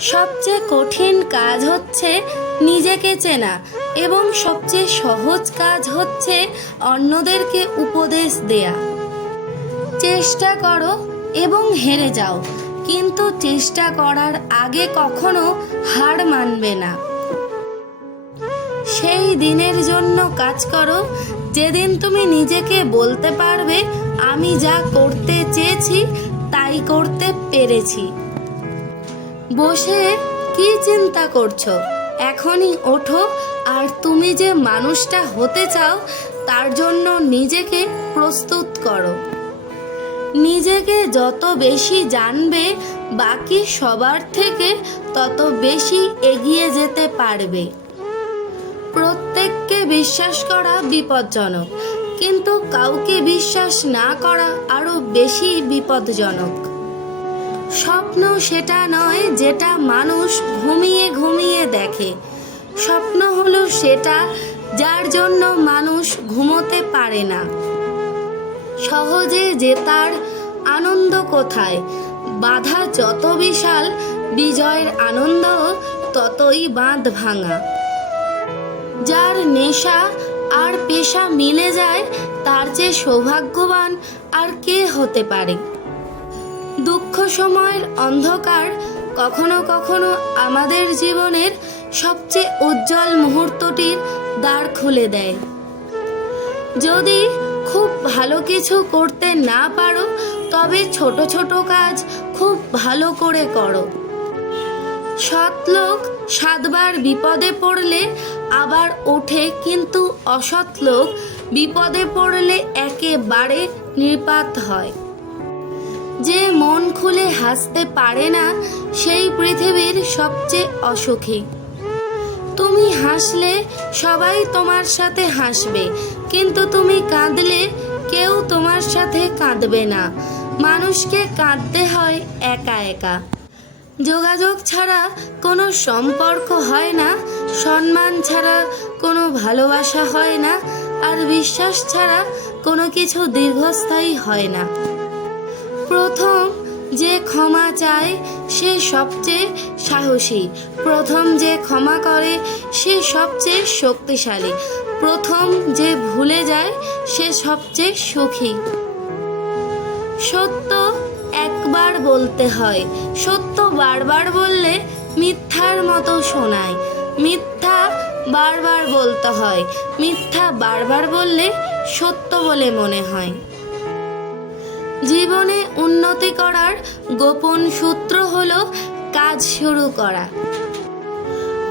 সবচেয়ে কঠিন কাজ হচ্ছে নিজেকে চেনা এবং সবচেয়ে সহজ কাজ হচ্ছে অন্যদেরকে উপদেশ দেয়া। চেষ্টা করো এবং হেরে যাও, কিন্তু চেষ্টা করার আগে কখনো হার মানবে না। সেই দিনের জন্য কাজ করো, যেদিন তুমি নিজেকে বলতে পারবে, আমি যা করতে চেয়েছি, তাই করতে পেরেছি। বসে কি চিন্তা করছ? এখনই ওঠো, আর তুমি যে মানুষটা হতে চাও, তার জন্য নিজেকে প্রস্তুত করো। নিজেকে যত বেশি জানবে, বাকি সবার থেকে তত বেশি এগিয়ে যেতে পারবে। প্রত্যেককে বিশ্বাস করা বিপজ্জনক, কিন্তু কাউকে বিশ্বাস না করা আরও বেশি বিপদজনক স্বপ্ন সেটা নয়, যেটা মানুষ ঘুমিয়ে ঘুমিয়ে দেখে। স্বপ্ন হলো সেটা যার জন্য মানুষ ঘুমোতে পারে না। সহজে জেতার আনন্দ কোথায়? বাধা যত বিশাল, বিজয়ের আনন্দ ততই বাঁধ ভাঙা। যার নেশা আর পেশা মিলে যায়, তার চেয়ে সৌভাগ্যবান আর কে হতে পারে? দুঃখ সময়ের অন্ধকার কখনো কখনো আমাদের জীবনের সবচেয়ে উজ্জ্বল মুহূর্তটির দ্বার খুলে দেয়। যদি খুব ভালো কিছু করতে না পারো, তবে ছোট ছোট কাজ খুব ভালো করে করো। সৎ লোক সাতবার বিপদে পড়লে আবার ওঠে, কিন্তু অসৎ লোক বিপদে পড়লে একেবারে নির্পাত হয়। যে মন খুলে হাসতে পারে না, সেই পৃথিবীর সবচেয়ে অসুখী। তুমি হাসলে সবাই তোমার সাথে হাসবে, কিন্তু তুমি কাঁদলে কেউ তোমার সাথে কাঁদবে না। মানুষকে কাঁদতে হয় একা একা। যোগাযোগ ছাড়া কোনো সম্পর্ক হয় না, সম্মান ছাড়া কোনো ভালোবাসা হয় না, আর বিশ্বাস ছাড়া কোনো কিছু দীর্ঘস্থায়ী হয় না। প্রথম যে ক্ষমা চায়, সে সবচেয়ে সাহসী। প্রথম যে ক্ষমা করে, সে সবচেয়ে শক্তিশালী। প্রথম যে ভুলে যায়, সে সবচেয়ে সুখী। সত্য একবার বলতে হয়। সত্য বারবার বললে মিথ্যার মতো শোনায়। মিথ্যা বারবার বলতে হয়। মিথ্যা বারবার বললে সত্য বলে মনে হয়। জীবনে উন্নতি করার গোপন সূত্র হল কাজ শুরু করা।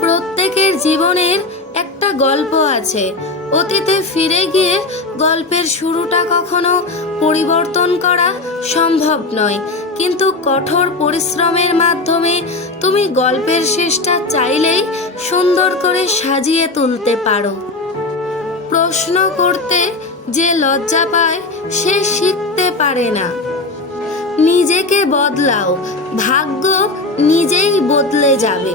প্রত্যেকের জীবনের একটা গল্প আছে। অতীতে ফিরে গিয়ে গল্পের শুরুটা কখনো পরিবর্তন করা সম্ভব নয়। কিন্তু কঠোর পরিশ্রমের মাধ্যমে তুমি গল্পের শেষটা চাইলেই সুন্দর করে সাজিয়ে তুলতে পারো। প্রশ্ন করতে যে লজ্জা পায়, সে শিখতে পারে না। নিজেকে বদলাও, ভাগ্য নিজেই বদলে যাবে।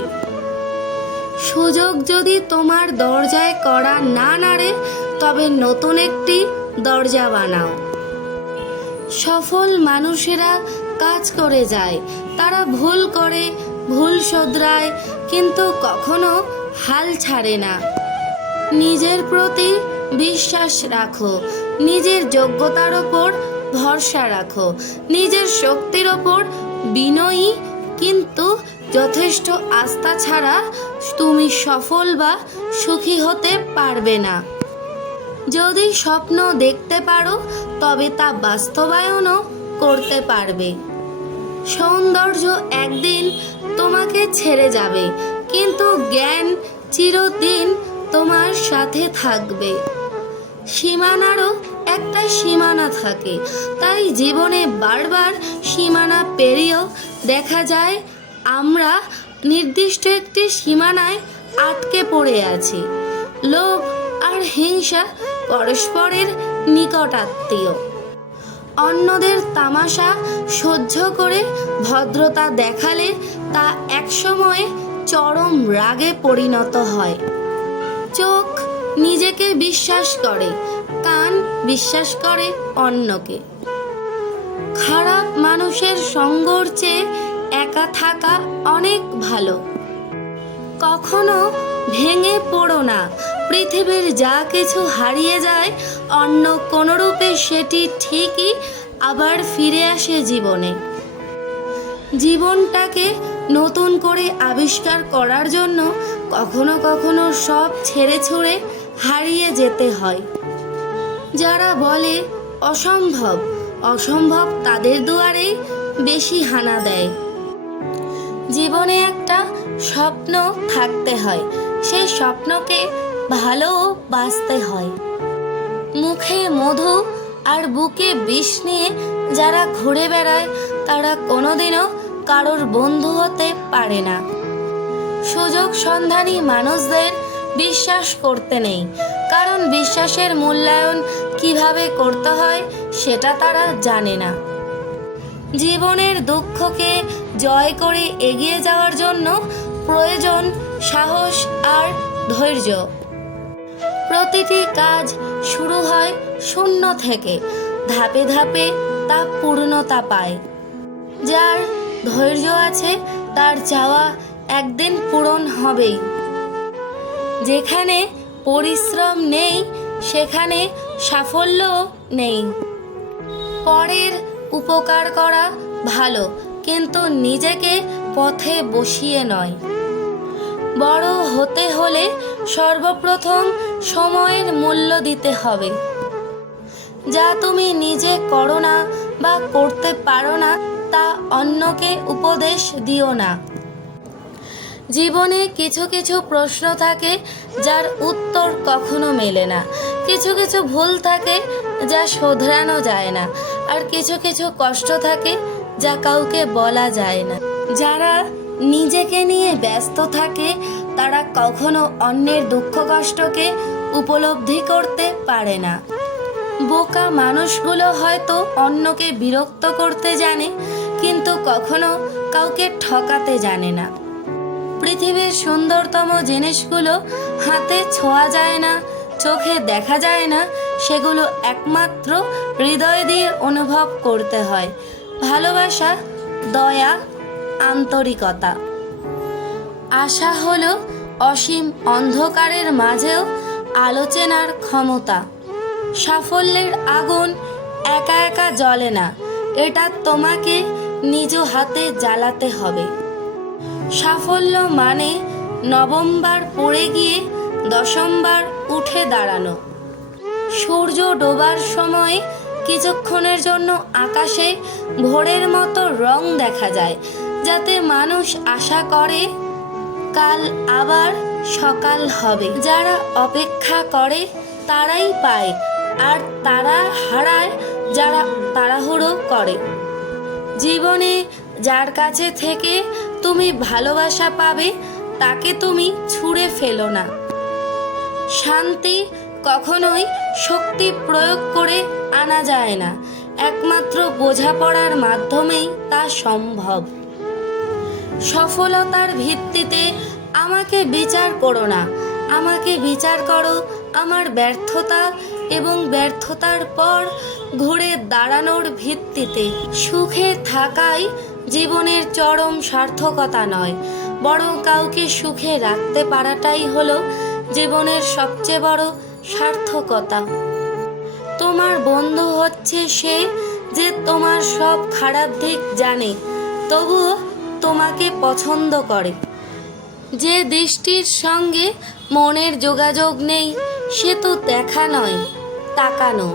সুযোগ যদি তোমার দরজায় করা না নাড়ে, তবে নতুন একটি দরজা বানাও। সফল মানুষেরা কাজ করে যায়, তারা ভুল করে, ভুল শোধরায়, কিন্তু কখনো হাল ছাড়ে না। নিজের প্রতি বিশ্বাস রাখো। নিজের যোগ্যতার ওপর ভরসা রাখো। নিজের শক্তির ওপর বিনয়ী কিন্তু যথেষ্ট আস্থা ছাড়া তুমি সফল বা সুখী হতে পারবে না। যদি স্বপ্ন দেখতে পারো, তবে তা বাস্তবায়নও করতে পারবে। সৌন্দর্য একদিন তোমাকে ছেড়ে যাবে, কিন্তু জ্ঞান চিরদিন তোমার সাথে থাকবে। সীমানারও একটা সীমানা থাকে। তাই জীবনে বারবার সীমানা পেরিয়েও দেখা যায়, আমরা নির্দিষ্ট একটি সীমানায় আটকে পড়ে আছি। লোভ আর হিংসা পরস্পরের নিকটাত্মীয়। অন্যদের তামাশা সহ্য করে ভদ্রতা দেখালে তা একসময় চরম রাগে পরিণত হয়। চোখ নিজেকে বিশ্বাস করে, কান বিশ্বাস করে অন্যকে। খারাপ মানুষের সঙ্গর চেয়ে একা থাকা অনেক ভালো। কখনো ভেঙে পড়ো না, পৃথিবীর যা কিছু হারিয়ে যায়, অন্য কোনো রূপে সেটি ঠিকই আবার ফিরে আসে জীবনে। জীবনটাকে নতুন করে আবিষ্কার করার জন্য কখনো কখনো সব ছেড়ে ছুড়ে হারিয়ে যেতে হয়। যারা বলে, অসম্ভব অসম্ভব তাদের দুয়ারেই বেশি হানা দেয়। জীবনে একটা স্বপ্ন থাকতে হয়। সেই স্বপ্নকে ভালো বাঁচতে হয়। মুখে মধু আর বুকে বিষ নিয়ে যারা ঘুরে বেড়ায়, তারা কোনোদিনও কারোর বন্ধু হতে পারে না। সুযোগ সন্ধানী মানুষদের বিশ্বাস করতে নেই। কারণ বিশ্বাসের মূল্যায়ন কীভাবে করতে হয়, সেটা তারা জানে না। জীবনের দুঃখকে জয় করে এগিয়ে যাওয়ার জন্য প্রয়োজন সাহস আর ধৈর্য। প্রতিটি কাজ শুরু হয় শূন্য থেকে, ধাপে ধাপে তা পূর্ণতা পায়। যার ধৈর্য আছে, তার চাওয়া একদিন পূরণ হবেই। যেখানে পরিশ্রম নেই, সেখানে সাফল্যও নেই। পরের উপকার করা ভালো, কিন্তু নিজেকে পথে বসিয়ে নয়। বড় হতে হলে সর্বপ্রথম সময়ের মূল্য দিতে হবে। যা তুমি নিজে করো না বা করতে পারো না, তা অন্যকে উপদেশ দিও না। জীবনে কিছু কিছু প্রশ্ন থাকে যার উত্তর কখনো মেলে না। কিছু কিছু ভুল থাকে যা শোধরানো যায় না। আর কিছু কিছু কষ্ট থাকে যা কাউকে বলা যায় না। যারা নিজেকে নিয়ে ব্যস্ত থাকে, তারা কখনো অন্যের দুঃখ কষ্টকে উপলব্ধি করতে পারে না। বোকা মানুষগুলো হয়তো অন্যকে বিরক্ত করতে জানে, কিন্তু কখনো কাউকে ঠকাতে জানে না। পৃথিবীর সুন্দরতম জিনিসগুলো হাতে ছোঁয়া যায় না, চোখে দেখা যায় না, সেগুলো একমাত্র হৃদয় দিয়ে অনুভব করতে হয়। ভালোবাসা, দয়া, আন্তরিকতা। আশা হলো অসীম অন্ধকারের মাঝেও আলোচনার ক্ষমতা। সাফল্যের আগুন একা একা জ্বলে না, এটা তোমাকে নিজ হাতে জ্বালাতে হবে। সাফল্য মানে নবমবার পড়ে গিয়ে দশমবার উঠে দাঁড়ানো। সূর্য ডোবার সময় কিছুক্ষণের জন্য আকাশে ভোরের মতো রং দেখা যায়, যাতে মানুষ আশা করে কাল আবার সকাল হবে। যারা অপেক্ষা করে, তারাই পায়, আর তারা হারায় যারা তাড়াহুড়ো করে। জীবনে যার কাছে থেকে তুমি ভালোবাসা পাবে, তাকে তুমি ছুঁড়ে ফেলো না। শান্তি কখনোই শক্তি প্রয়োগ করে আনা যায় না। একমাত্র বোঝাপড়ার মাধ্যমেই তা সম্ভব। সফলতার ভিত্তিতে আমাকে বিচার করো না। আমাকে বিচার করো আমার ব্যর্থতা এবং ব্যর্থতার পর ঘুরে দাঁড়ানোর ভিত্তিতে। সুখে থাকাই জীবনের চরম সার্থকতা নয়, বরং কাউকে সুখে রাখতে পারাটাই হলো জীবনের সবচেয়ে বড় সার্থকতা। তোমার বন্ধু হচ্ছে সে যে তোমার সব খারাপ দিক জানে, তবুও তোমাকে পছন্দ করে। যে দৃষ্টির সঙ্গে মনের যোগাযোগ নেই, সে তো দেখা নয়, তাকানো।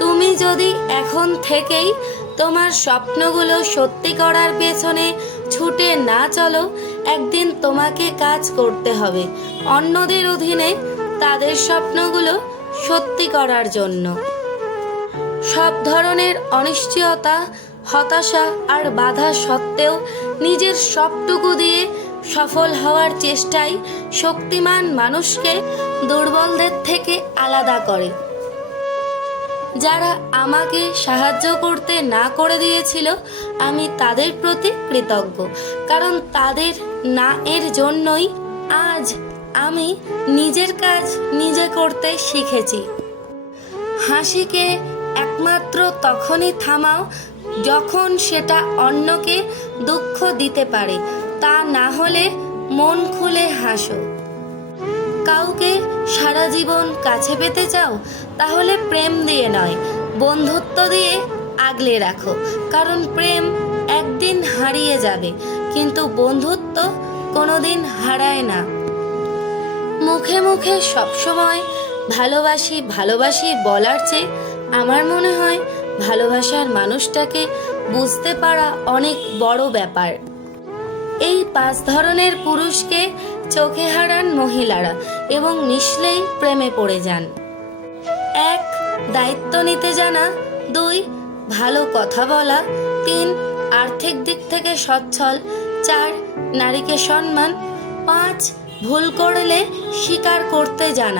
তুমি যদি এখন থেকেই তোমার স্বপ্নগুলো সত্যি করার পেছনে ছুটে না চলো, একদিন তোমাকে কাজ করতে হবে। অন্যদের অধীনে তাদের স্বপ্নগুলো সত্যি করার জন্য। সব ধরনের অনিশ্চয়তা, হতাশা আর বাধা সত্ত্বেও নিজের সবটুকু দিয়ে সফল হওয়ার চেষ্টাই শক্তিমান মানুষকে দুর্বলদের থেকে আলাদা করে। যারা আমাকে সাহায্য করতে না করে দিয়েছিল, আমি তাদের প্রতি কৃতজ্ঞ। কারণ তাদের না এর জন্যই আজ আমি নিজের কাজ নিজে করতে শিখেছি। হাসিকে একমাত্র তখনই থামাও যখন সেটা অন্যকে দুঃখ দিতে পারে। তা না হলে মন খুলে হাসো। কাউকে সারা জীবন কাছে পেতে চাও, তাহলে প্রেম দিয়ে নয়, বন্ধুত্ব দিয়ে আগলে রাখো। কারণ প্রেম একদিন হারিয়ে যাবে, কিন্তু বন্ধুত্ব কোনোদিন হারায় না। মুখে মুখে সবসময় ভালোবাসি ভালোবাসি বলার চেয়ে আমার মনে হয় ভালোবাসার মানুষটাকে বুঝতে পারা অনেক বড় ব্যাপার। এই পাঁচ ধরনের পুরুষকে চোখে হারান মহিলারা এবং মিশলেই প্রেমে পড়ে যান। এক, দায়িত্ব নিতে জানা। দুই, ভালো কথা বলা। তিন, আর্থিক দিক থেকে সচ্ছল। চার, নারীকে সম্মান। পাঁচ, ভুল করলে স্বীকার করতে জানা।